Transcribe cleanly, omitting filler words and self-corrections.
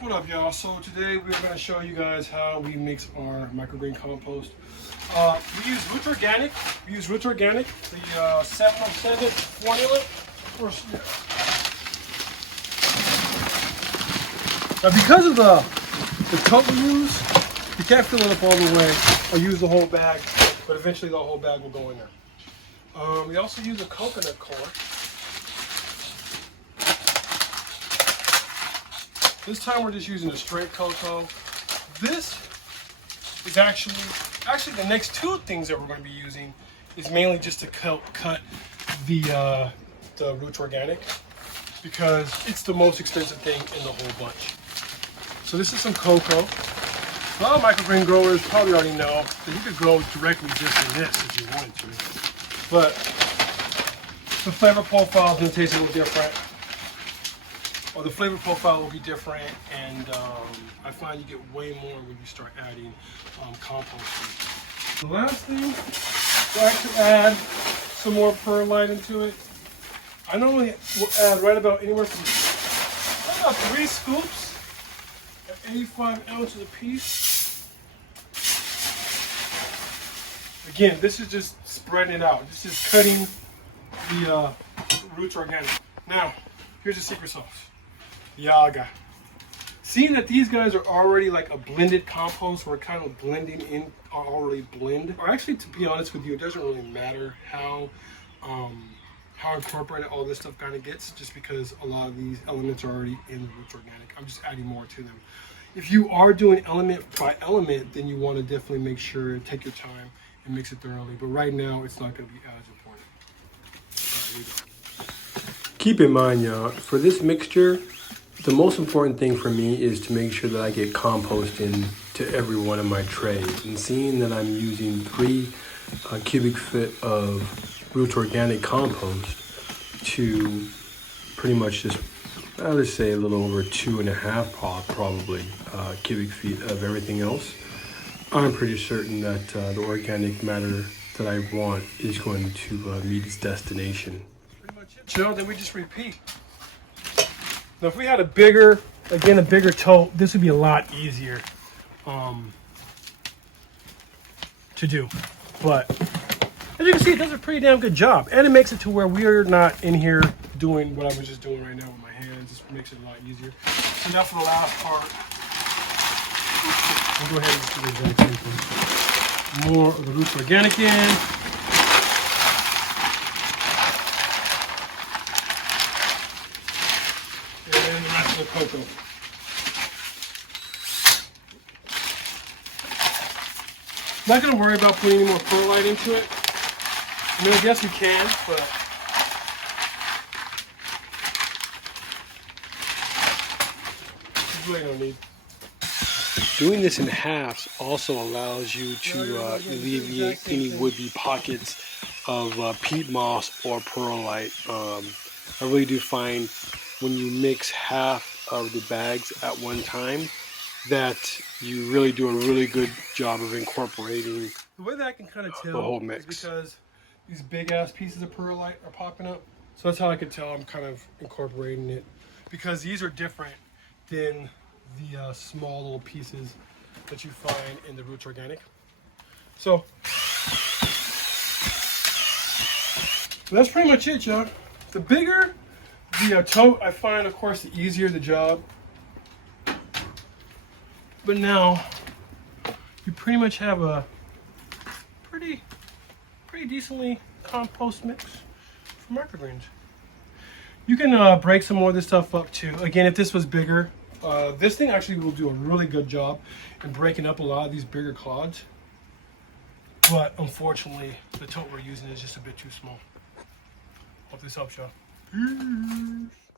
What up, y'all? So today we're going to show you guys how we mix our microgreen compost. We use Roots Organic. We use Roots Organic, the 707 formula. Now, because of the tote we use, you can't fill it up all the way or use the whole bag, but eventually the whole bag will go in there. We also use a coconut core. This time we're just using a straight cocoa. This is actually the next two things that we're going to be using is mainly just to cut the Roots Organic, because it's the most expensive thing in the whole bunch. So this is some cocoa. A lot of microgreen growers probably already know that you could grow directly just in this if you wanted to. But the flavor profile is going to taste a little different. Or the flavor profile will be different, and I find you get way more when you start adding compost. The last thing, I like to add some more perlite into it. I normally will add right about anywhere from about 3 scoops at 85 ounces a piece. Again, this is just spreading it out. This is cutting the Roots Organic. Now, here's the secret sauce. Yaga. Seeing that these guys are already like a blended compost, we're kind of blending in, already blend. Or actually, to be honest with you, it doesn't really matter how incorporated all this stuff kind of gets, just because a lot of these elements are already in the Roots Organic. I'm just adding more to them. If you are doing element by element, then you want to definitely make sure and take your time and mix it thoroughly. But right now, it's not going to be as important. All right, here we go. Keep in mind, y'all, for this mixture, the most important thing for me is to make sure that I get compost into every one of my trays. And seeing that I'm using 3 cubic foot of Roots Organic compost to pretty much just, let's say a little over 2.5 probably cubic feet of everything else, I'm pretty certain that the organic matter that I want is going to meet its destination. Pretty much it, Joe. Then we just repeat. Now, if we had a bigger tote, this would be a lot easier to do. But as you can see, it does a pretty damn good job. And it makes it to where we're not in here doing what I was just doing right now with my hands. Just makes it a lot easier. So now for the last part, we'll go ahead and just do the exact same thing. More of the Roots Organic in. And the rest of the cocoa. I'm not going to worry about putting any more perlite into it. I mean, I guess you can, but you really don't need. Doing this in halves also allows you to alleviate any would-be pockets of peat moss or perlite. I really do find when you mix half of the bags at one time that you really do a really good job of incorporating the way that I can kind of tell the whole mix. Is because these big ass pieces of perlite are popping up. So that's how I can tell I'm kind of incorporating it, because these are different than the small little pieces that you find in the Roots Organic. So that's pretty much it, y'all. The bigger the tote, I find, of course, the easier the job. But now you pretty much have a pretty decently compost mix for microgreens. You can break some more of this stuff up too. Again, if this was bigger, this thing actually will do a really good job in breaking up a lot of these bigger clods. But unfortunately, the tote we're using is just a bit too small. Hope this helps y'all. Peace.